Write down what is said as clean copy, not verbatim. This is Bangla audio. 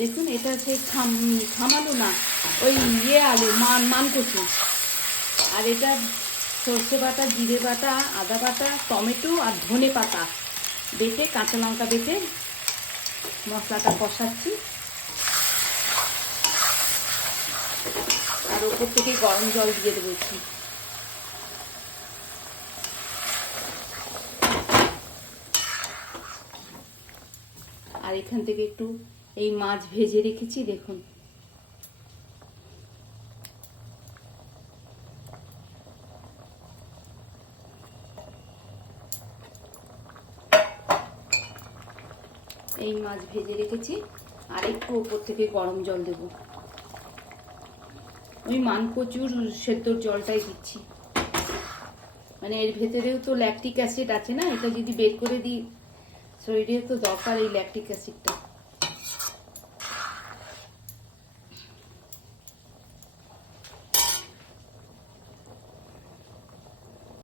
দেখুন এটা হচ্ছে খামালু না, ওই আলু মানকচু। আর এটা সর্ষে বাটা, জিরে বাটা, আদা বাটা, টমেটো আর ধনে পাতা বেটে, কাঁচা লঙ্কা বেটে মশলাটা কষাচ্ছি। আর ওপর থেকে গরম জল দিয়ে দেবো একটু। আর এখান থেকে একটু এই মাছ ভেজে রেখেছি, দেখুন। এই মাছ ভেজে রেখেছি, আর একটু ওপর থেকে গরম জল দেব। ওই মানকচুর সেদ্ধর জলটাই দিচ্ছি, মানে এর ভেতরেও তো ল্যাকটিক অ্যাসিড আছে না, এটা যদি বের করে দিই শরীরে তো দরকার এই ল্যাকটিক অ্যাসিডটা।